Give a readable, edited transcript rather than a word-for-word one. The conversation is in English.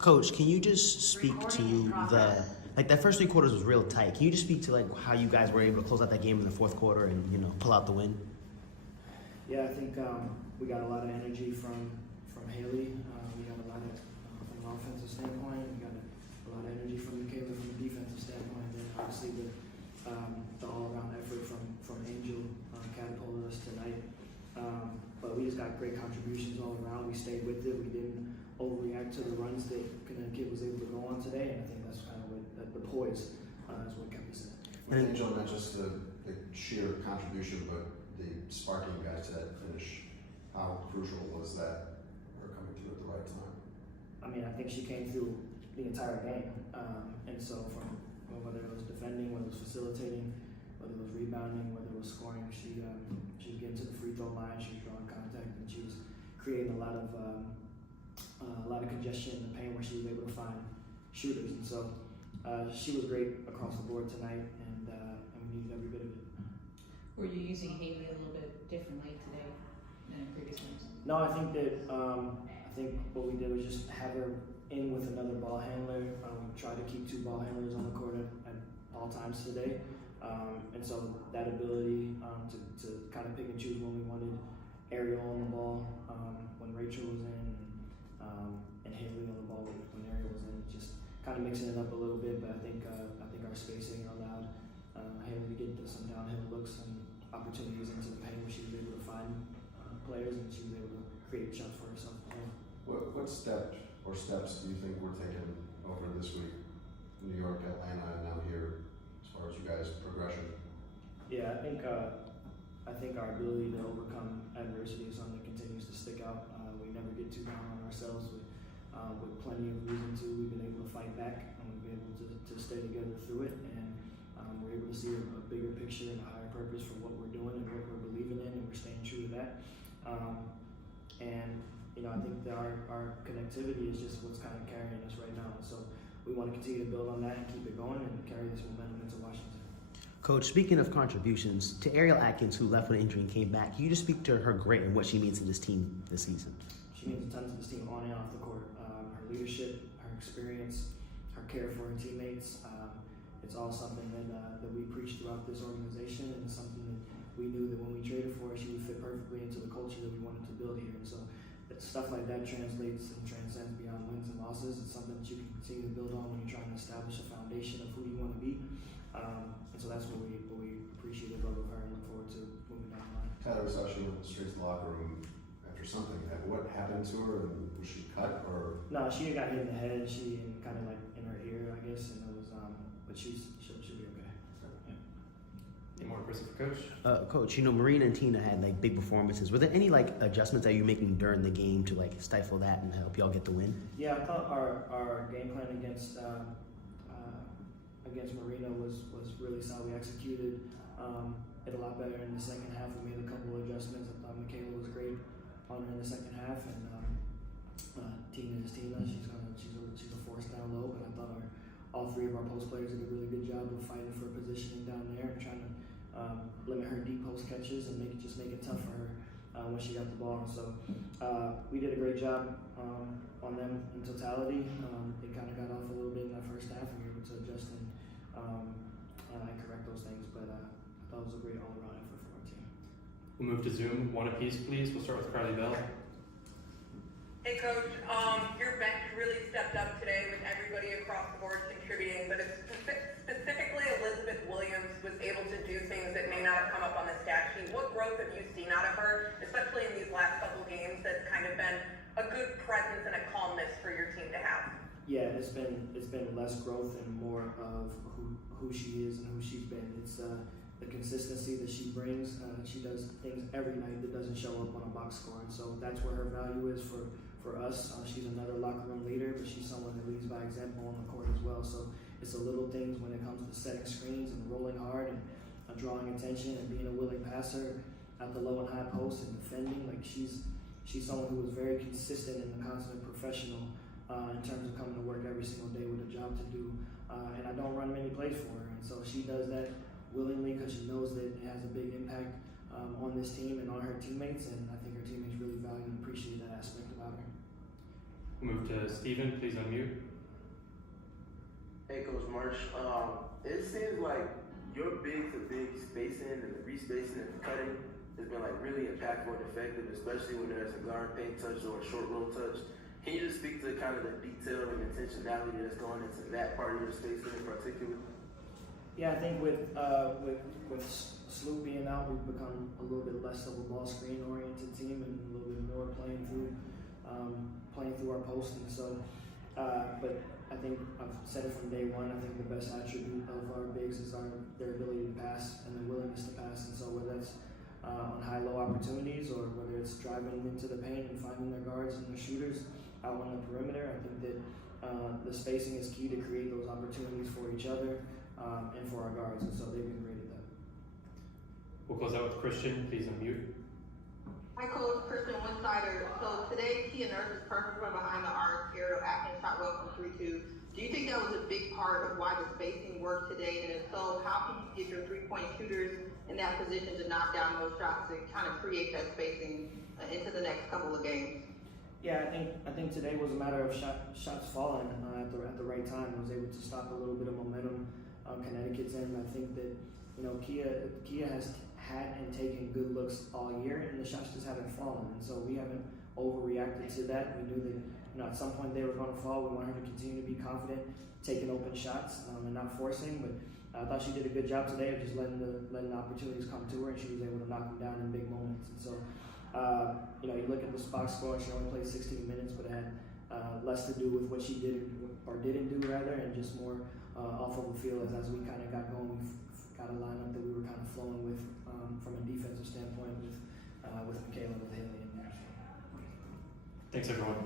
Coach, can you just speak to that first 3 quarters was real tight. Can you just speak to how you guys were able to close out that game in the fourth quarter and pull out the win? Yeah, I think we got a lot of energy from Haley. We got a lot of from an offensive standpoint. We got a lot of energy from Michaela from a defensive standpoint. And then obviously the all-around effort from Angel catapulted us tonight. But we just got great contributions all around. We stayed with it. We didn't overreact to the runs that Connecticut was able to go on today, and I think that's kind of what the poise is what kept us in. And Angel, not just the sheer contribution, but the sparking you guys to that finish. How crucial was that, her coming through at the right time? I mean, I think she came through the entire game, and so from whether it was defending, whether it was facilitating, whether it was rebounding, whether it was scoring, she was getting to the free throw line, she was drawing contact, and she was creating a lot of congestion in the paint where she was able to find shooters. And so she was great across the board tonight, and we needed every bit of it. Were you using Haley a little bit differently today than in previous games? No, I think that what we did was just have her in with another ball handler. Try to keep 2 ball handlers on the court at all times today. And so that ability to kind of pick and choose when we wanted Ariel on the ball, when Rachel was in, and Haley on the ball when Ariel was in, just kind of mixing it up a little bit. But I think our spacing allowed Haley to get some downhill looks and opportunities into the paint where she was able to find players, and she was able to create shots for herself. What step or steps do you think were taken over this week? New York, Atlanta, and now here, as far as you guys' progression? Yeah, I think our ability to overcome adversity is something that continues to stick out. We never get too down on ourselves. With plenty of reason to, we've been able to fight back, and we've been able to stay together through it, and we're able to see a bigger picture and a higher purpose for what we're doing and what we're believing in, and we're staying true to that. I think that our connectivity is just what's kind of carrying us right now. So we want to continue to build on that and keep it going and carry this momentum into Washington. Coach, speaking of contributions, to Ariel Atkins, who left with an injury and came back, can you just speak to her grit and what she means to this team this season? She means a ton to this team on and off the court. Her leadership, her experience, her care for her teammates, it's all something that we preach throughout this organization, and something that we knew that when we traded for her, she would fit perfectly into the culture that we wanted to build here. And so stuff like that translates and transcends beyond wins and losses. It's something that you can continue to build on when you're trying to establish a foundation of who you want to be. And so that's what we appreciate about her and look forward to moving down the line. Tyler, we saw she went straight to the locker room after something. What happened to her? Was she cut or? No, she got hit in the head. She kind of like in her ear, I guess, and it was. But she'll be okay. Any more questions for Coach? Coach, Marina and Tina had big performances. Were there any adjustments that you're making during the game to stifle that and help y'all get the win? Yeah, I thought our game plan against Marina was really solid. We executed it a lot better in the second half. We made a couple of adjustments. I thought Michaela was great on her in the second half, and Tina is Tina. She's a force down low, but I thought all 3 of our post players did a really good job of fighting for positioning down there and trying to limit her deep post catches and make it tough for her when she got the ball. And so we did a great job on them in totality. They kind of got off a little bit in that first half, and we were able to adjust and correct those things. But I thought it was a great all-around effort for our team. We'll move to Zoom. One apiece, please. We'll start with Carly Bell. Hey, Coach. Your bench really stepped up today with everybody across the board contributing, but specifically Elizabeth Williams was able to do things that may not have come up on the stat sheet. What growth have you seen out of her, especially in these last couple games, that's kind of been a good presence and a calmness for your team to have? Yeah, it's been less growth and more of who she is and who she's been. It's the consistency that she brings. She does things every night that doesn't show up on a box score, and so that's where her value is for us. She's another locker room leader, but she's someone that leads by example on the court as well. So it's the little things when it comes to setting screens and rolling hard and drawing attention and being a willing passer at the low and high post and defending. She's someone who was very consistent and a constant professional in terms of coming to work every single day with a job to do. And I don't run many plays for her, and so she does that willingly because she knows that it has a big impact on this team and on her teammates, and I think her teammates really value and appreciate that aspect about her. We'll move to Steven, please unmute. Hey, Coach Marsh. It seems like your big spacing and the respacing and the cutting has been like really impactful and effective, especially when there's a guard paint touch or a short roll touch. Can you just speak to kind of the detail and intentionality that's going into that part of your spacing in particular? Yeah, I think with Sloop being out, we've become a little bit less of a ball screen oriented team and a little bit more playing through our posting. So, but I think I've said it from day one. I think the best attribute of our bigs is their ability to pass and their willingness to pass. And so whether that's on high-low opportunities or whether it's driving into the paint and finding their guards and their shooters out on the perimeter, I think that the spacing is key to create those opportunities for each other and for our guards. And so they've been great at that. We'll close out with Christian, please unmute. Hi, Coach. Christian One-Sider. So today, Tia Nurse is perfect from behind the arc. Ariel Atkins shot well from 3-2. Do you think that was a big part of why the spacing worked today? And if so, how can you get your three-point shooters in that position to knock down those shots to kind of create that spacing into the next couple of games? Yeah, I think today was a matter of shots falling at the right time. I was able to stop a little bit of momentum Connecticut's in. I think that Kia has had and taken good looks all year, and the shots just haven't fallen. And so we haven't overreacted to that. We knew that at some point they were going to fall. We want her to continue to be confident, taking open shots and not forcing. But I thought she did a good job today of just letting the opportunities come to her, and she was able to knock them down in big moments. And so. You look at this box score, she only played 16 minutes, but it had less to do with what she did or didn't do, rather, and just more off of the field as we kind of got going. We got a lineup that we were kind of flowing with from a defensive standpoint with Michaela, with Haley in there. Thanks, everyone.